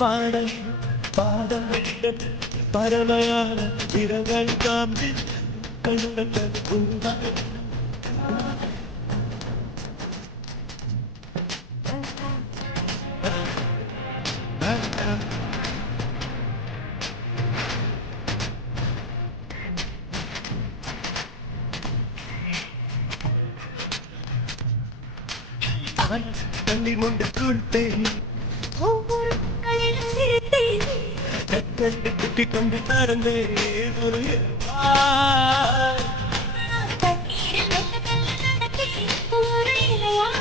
பாடல் பாடல் பறவையான இரங்கள் காம்பி கண்கள் தண்ணீர் கொண்டு கொடுத்தேன் ஒவ்வொரு களிலும் சிரித்தேன் கண்டு குட்டி கொண்டு நடந்தேன் ஒரு தண்ணீரில் மெல்ல நடந்தேன் ஒரு இலையாய்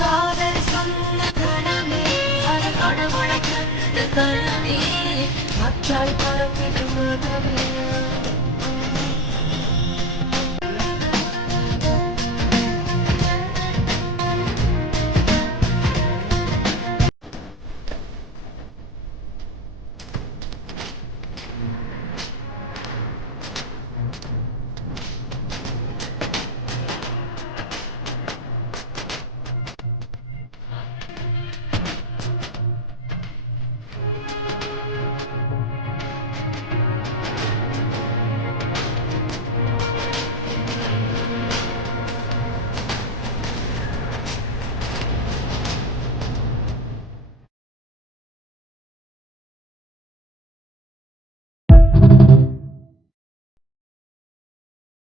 காதல் சொன்ன கணமே அது கடவுளை கண்டு கணமே அச்சாய் பறக்குது